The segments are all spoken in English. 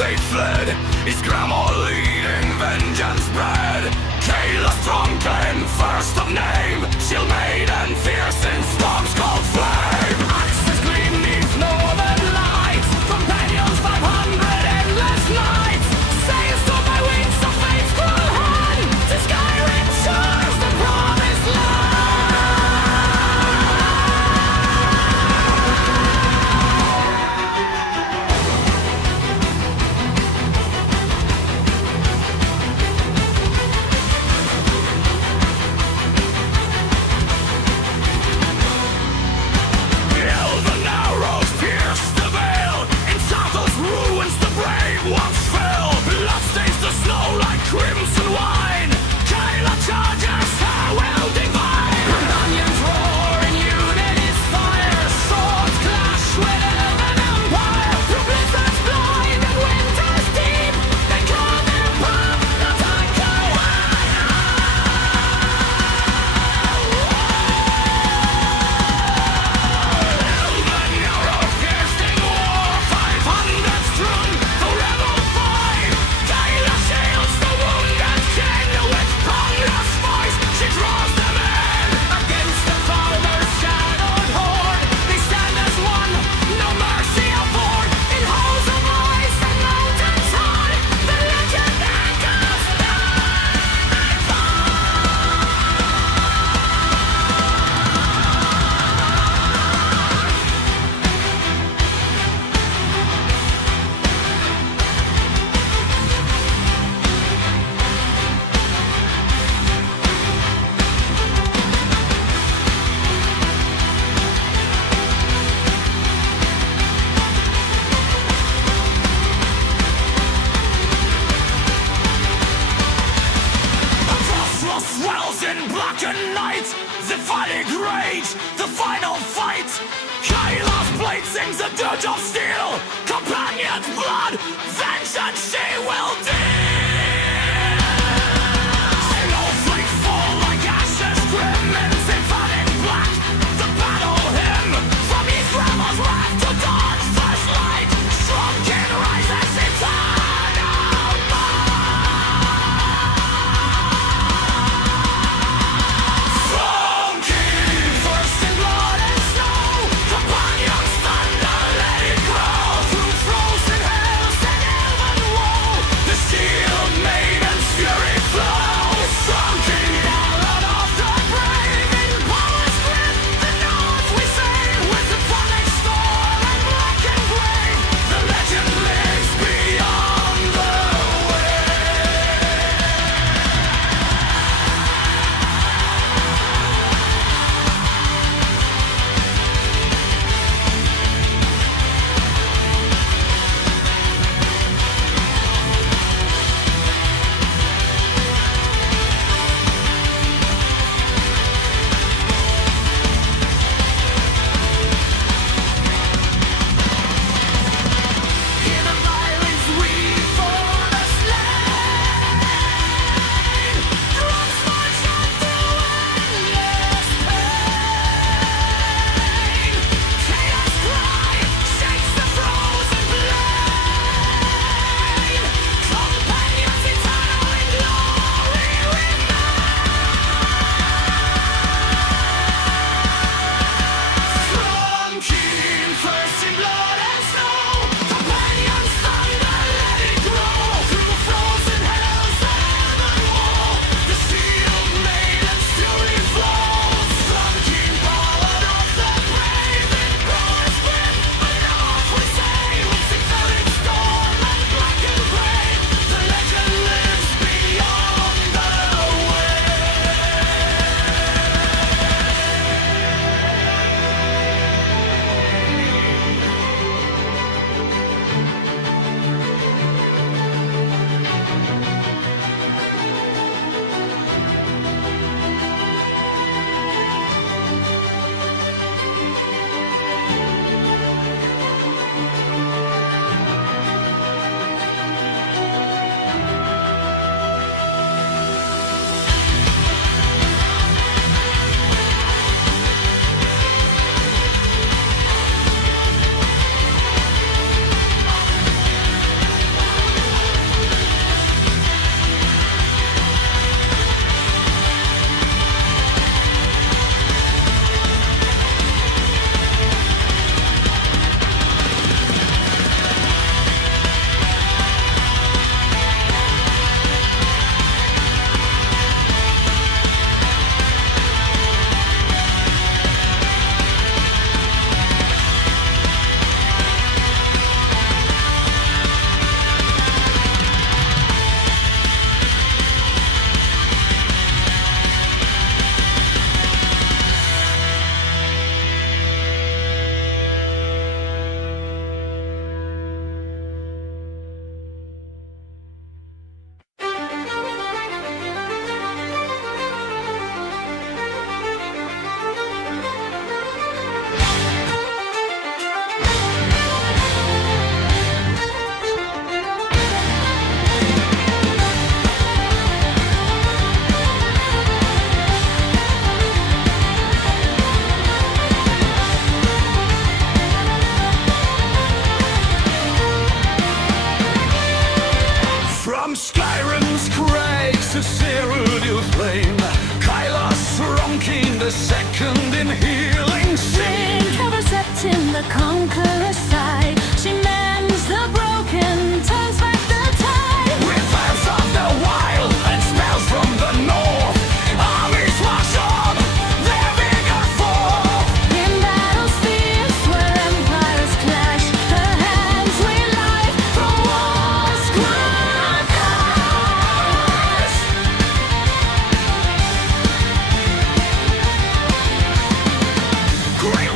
they fled, his grandma leading vengeance bred. Kayla's drunken, first of name, shield maiden, fierce in storms called flame. Axes gleam neath northern lights, companions 500 endless nights. Sails to my wings of fate's cruel hand, to Skyrim shores the promised land. Elven arrows pierce the veil, in Sarthos ruins the brave once fell. Blood stains the snow like crimson wine, Kayla charges her will divine. Onions roar in unity's fire, swords clash with elven empire. Through blizzards blind and winters deep, they call their path the Tank Elven arrow casting war, 500 strong, the rebel fight. Kayla shields the wounded king, with ponderous voice she draws them in. Against the farmer's shadowed horde, they stand as one, no mercy afford. In halls of ice and mountains high, the legend echoes Across swells in blackened night, the fighting rage, the final fight. Kayla's blade sings a dirge of steel, companion's blood, vengeance she will deal. Snowflakes fall like ashes, grim in symphonic black. The battle hymn, from his grandma's wrath to dawn's first light. Strong king rises eternal Strong king, first in blood and snow, companions thunder, let it go.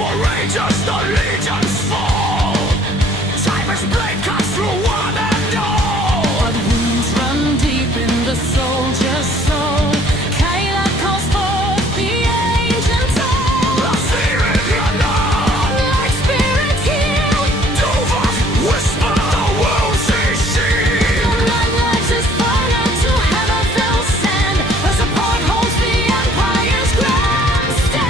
Courageous, the legions fall. Time as blade cuts through one and all. But wounds run deep in the soldier's soul. Kayla calls forth the ancient toll. The spirit unarmed, Like spirit healed, Duvas whisper the wounds he sealed. blood lives his father to Hammerfell sand. Her support holds the Empire's grandstand.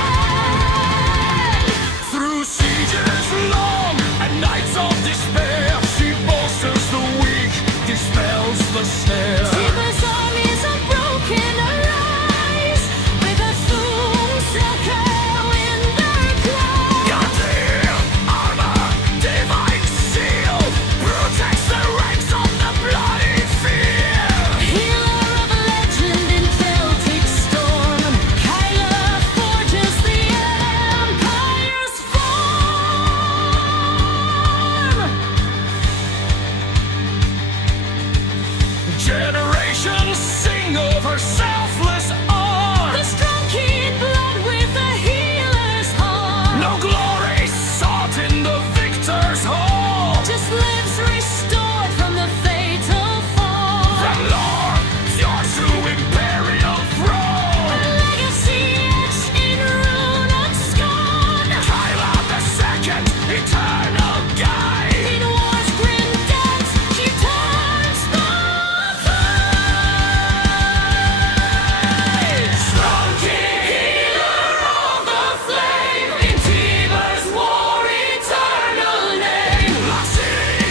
Through sieges long and nights of despair, she bolsters the weak, dispels the snare. Tiber's armies are broken, arise with a boom circle in their claws. Goddamn armor, divine seal, protects the ranks of the bloody field. Healer of legend in Celtic storm, Kyla forges the Empire's form. Generations sing of her selfless arm. The strong keen blood with the healer's heart. No glory sought in the victor's hall. Just lives restored from the fatal fall. From lords, yours to imperial throne. Legacy etched in rune and scorn. Kyla the second, eternal guide. In war's grim depths, she turns the tide. Strong king, healer of the flame. In Tiber's war, eternal name. La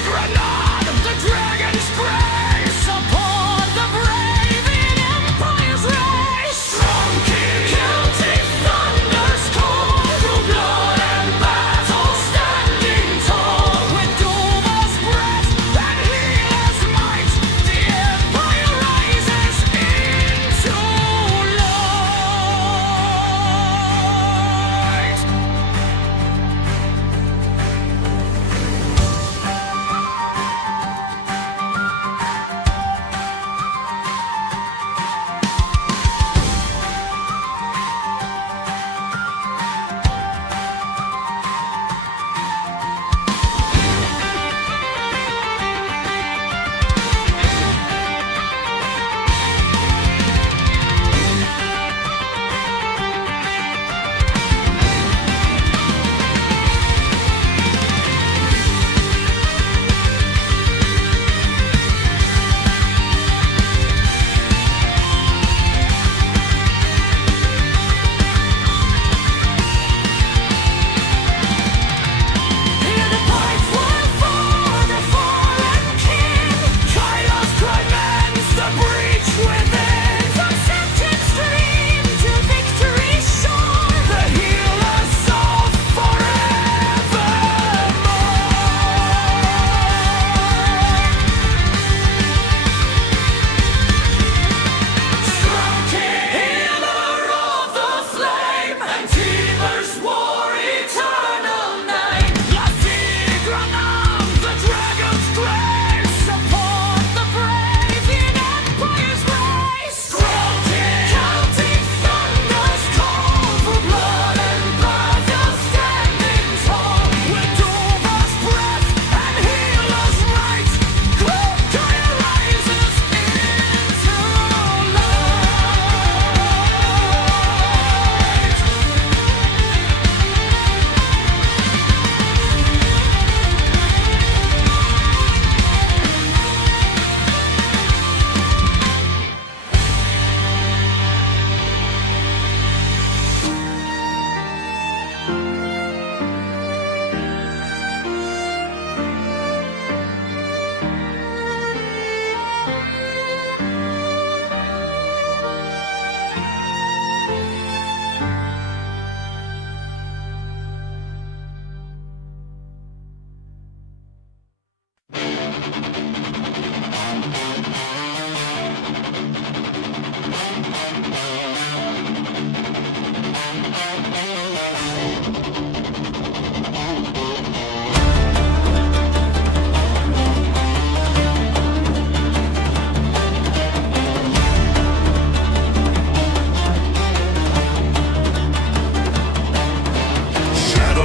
Grenade, the dragon's grace. Support the brave in Empire's race. Strong king, Celtic thunders call. Through blood and battle, standing tall. With Dova's breath And healer's might, the empire rises into light. Hear the pipes war for the fallen king. Kyla's cry mends the breach within. From Septem's stream to victory's shore. The healer's soul forevermore. Strong king, healer of the flame. And Tiber's war, eternal night. La Grenade, the dragon's grace. Support the brave in Empire's race. Strong king, Celtic thunders call. For blood and battle standing tall. With Dova's breath and healer's right, Kyla rises into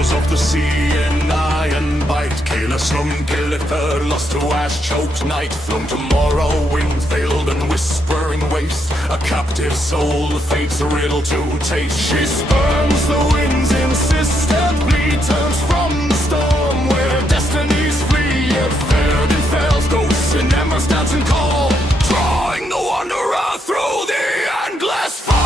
Shadows of the sea in iron bite. Careless slum, Killither, lost to ash, choked night. Flung to Morrowind, veiled and whispering waste. A captive soul, the fate's a riddle to taste. She spurns the winds insistently, turns from the storm where destinies flee. Yet fared and fails, ghosts in embers dance and call, drawing the wanderer through the endless fall.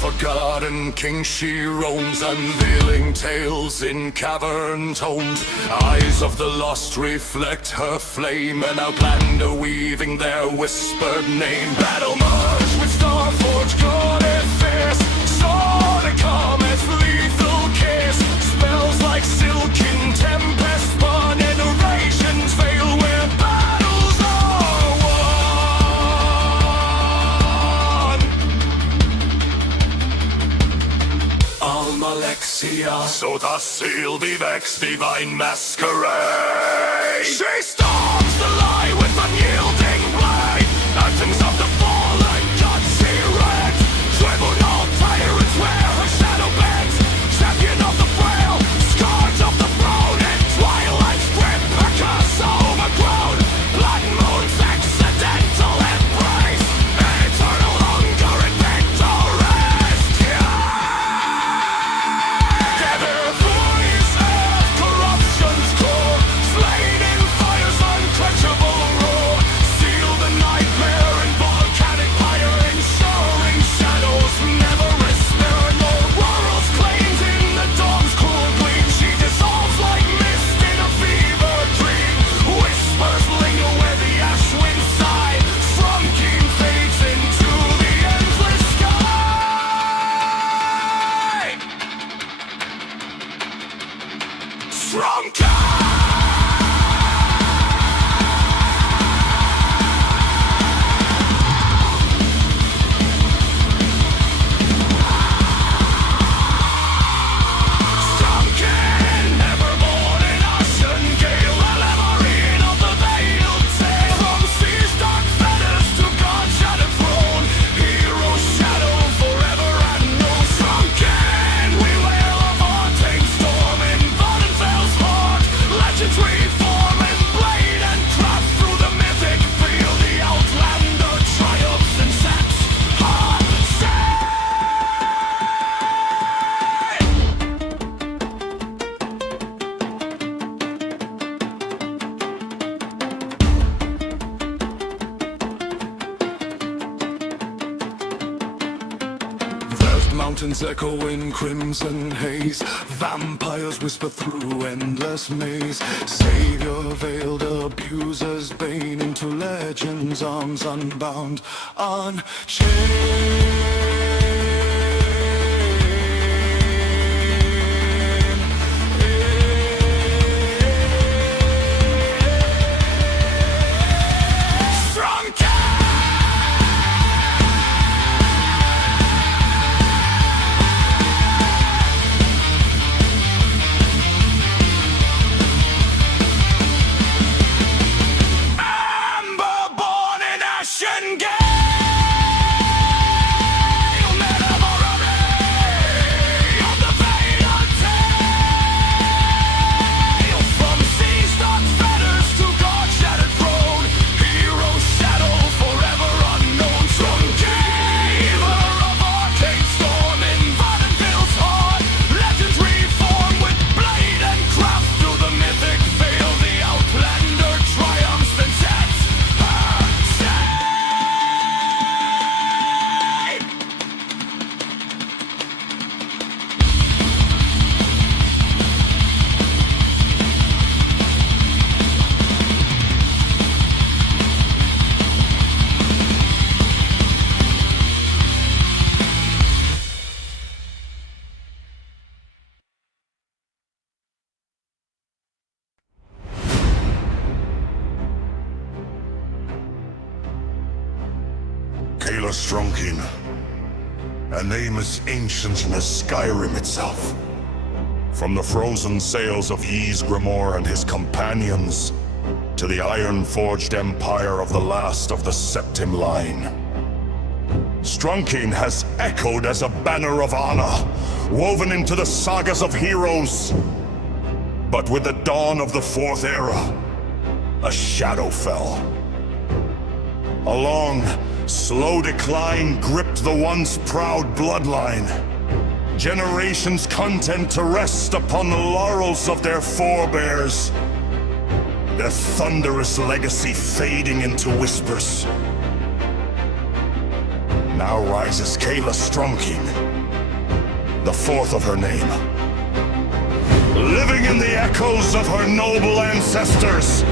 Forgotten king she roams, unveiling tales in cavern tones. Eyes of the lost reflect her flame, an outlander weaving their whispered name. Battle merge with Starforge, goddess fierce, saw the comet's lethal kiss. Spells like silken tempest spun, iterations fail where battles are won. Almalexia, so thus seal be vexed, divine masquerade. She storms the light with unyielding blade. Anthems of the fallen gods she wrecks. Tribunal tyrants where her shadow bends. Champion of the frail, scourge of the throne. In twilight's grip, her curse overgrown. Blood moon's accidental embrace. Eternal hunger and victorious gather voice of corruption's core, slain in fire's unquenchable roar. Seal the nightmare in volcanic fire, ensuring shadows never return. Nor world's claims in the dawn's cool gleam. She dissolves like mist in a fever dream. Whispers linger where the ash winds sigh. From keen fades into the endless sky. Shrunken! Shrunken, never born in ocean gale, a memory of the veiled tale. From sea's dark fetters to God's shattered throne, hero's shadow forever and no. Shrunken, we wail of haunting storm in Vattenfell's heart. Legends reform in blade and craft through the mythic feel. The outlander triumphs and sets her sail. Vast mountains echo in crimson haze. Vampires whisper through endless maze. Savior veiled abusers bane into legends, arms unbound, unchained. Shrunken! Amber born in Ashen Gate. Kayla Strunkin, a name as ancient as Skyrim itself. From the frozen sails of Ys Grimor and his companions, to the iron-forged empire of the last of the Septim line. Strunkin has echoed as a banner of honor, woven into the sagas of heroes. But with the dawn of the Fourth Era, a shadow fell. A long, slow decline gripped the once proud bloodline. Generations content to rest upon the laurels of their forebears. Their thunderous legacy fading into whispers. Now rises Kayla Strunkin, the fourth of her name. Living in the echoes of her noble ancestors,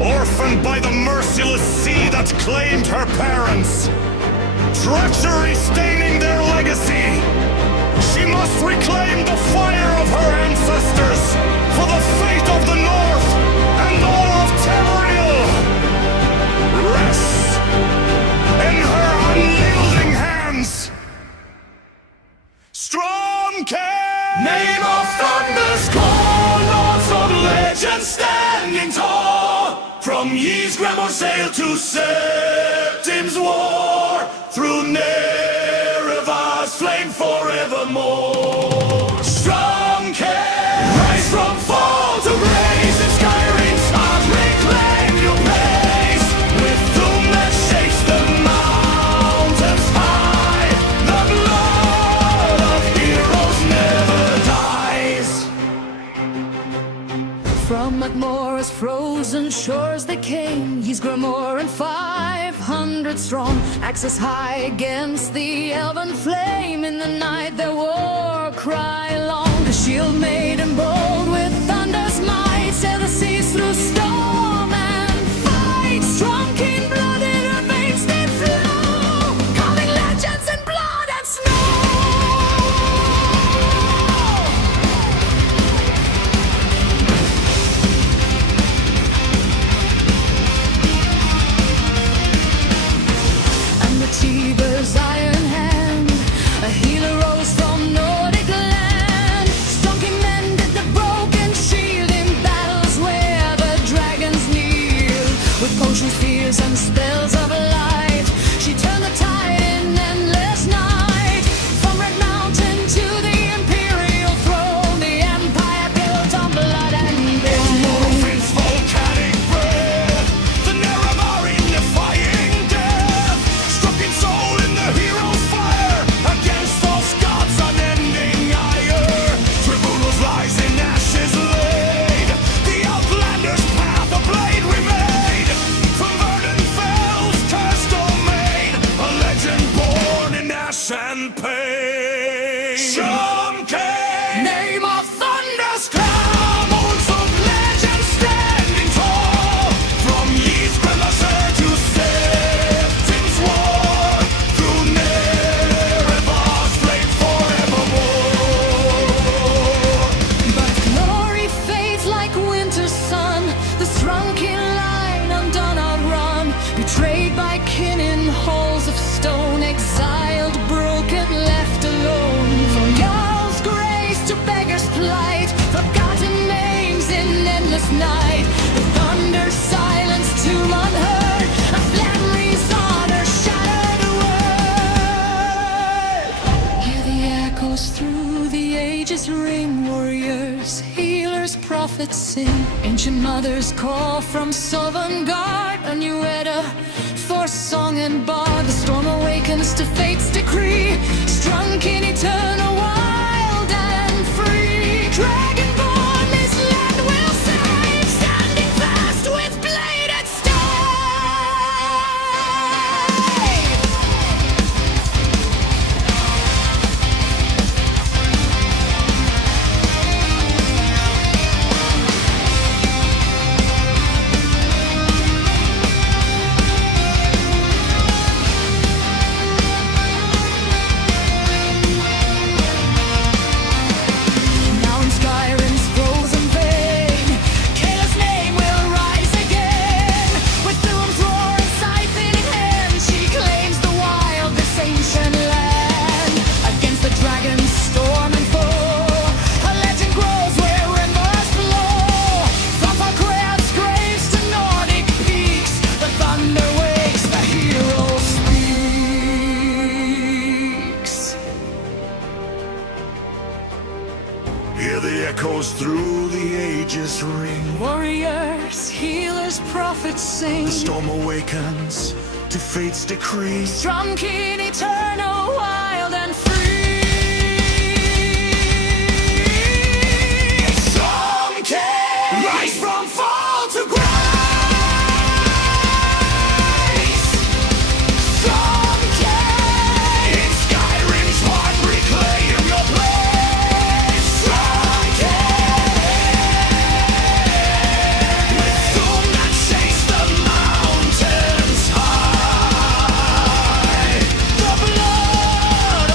orphaned by the merciless sea that claimed her parents. Treachery staining their legacy. She must reclaim the fire of her ancestors for the fate of the North and all of Tamriel. Rests in her unyielding hands. Strunkin! Name of Thunder's core, lords of legend standing tall. From Ys Grimor sail to Septim's war, through Nerevar's flame forevermore. Strunkin! Rise from fall to raise in Skyrim's heart, reclaim your place. With doom that shakes the mountains high, the blood of heroes never dies. From Macmora's frozen shores they came, Ys Grimor and 500 strong, axes high against the elven flame. In the night their war cry long, the shield made and bold with thunder's might, sail the seas through storm and fight. Strunkin blooded her veins did flow, calling legends in blood and snow. Tiber's iron hand, a healer rose from Nordic land. Strunkin mended the broken shield in battles where the dragons kneel. With potions, fears, and spells of light, she turned the tide in endless night. From Red Mountain to the Imperial throne, the empire built on blood and bone. Morphins, volcanic breath, the Nerevarine defying death. Strunkin soul in the hero's fire, against false gods unending ire. Tribunals lies in ashes laid, the outlander's path a blade remained. From Verdant Fell's cursed domain, a legend born in ash and pain. Strunkin! Name of Thunder's crown, horns of legend standing tall. From Ys Grimor to Septim's war, through Nerevar's flame forevermore. But glory fades like winter sun, the Strunkin line undone outrun, betrayed by kin in halls of stone, exiled, broken, left alone. From Jarl's grace to beggar's plight, forgotten names in endless night. The thunder silence tomb unheard, a Flannery's honor shattered word. Hear the echoes through the ages ring, warriors, healers, prophets sing. Ancient mothers call from Sovngarde, a new era for song and bard. The storm awakens to fate's decree, Strunkin eternal, wild and free. Dragonborn, this land will save, standing fast with bladed stave. through the ages ring. Warriors, healers, prophets sing. The storm awakens to fate's decree. Strong, keen, eternal, wild and free. Some can rise from fall to grace. Some can in Skyrim's heart reclaim your place. Some can with doom that shakes the mountains high. The blood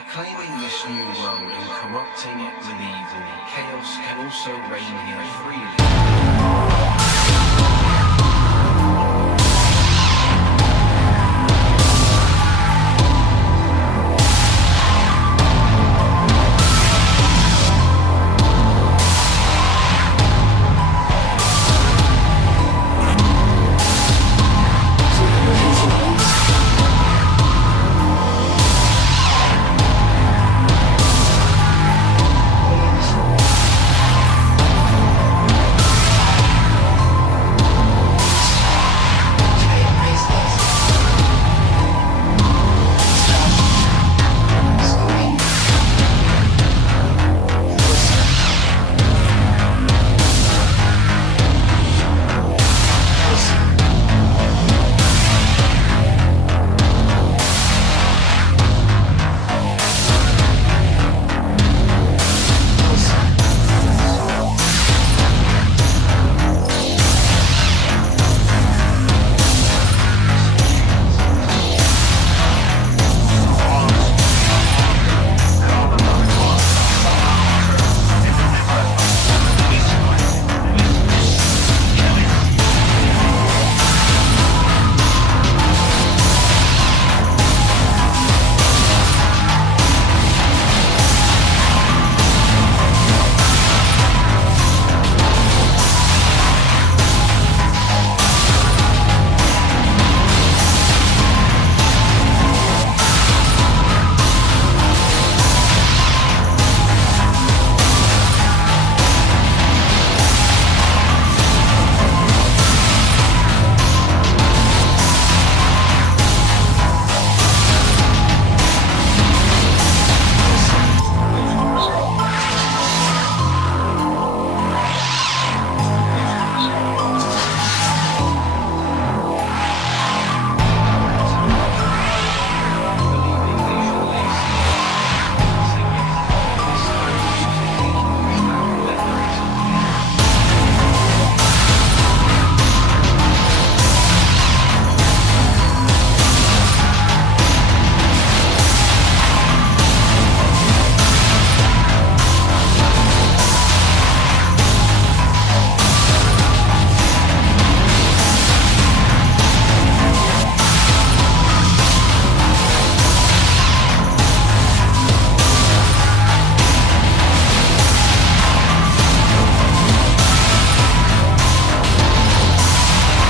By claiming this new world and corrupting it with evil, chaos can also reign here freely.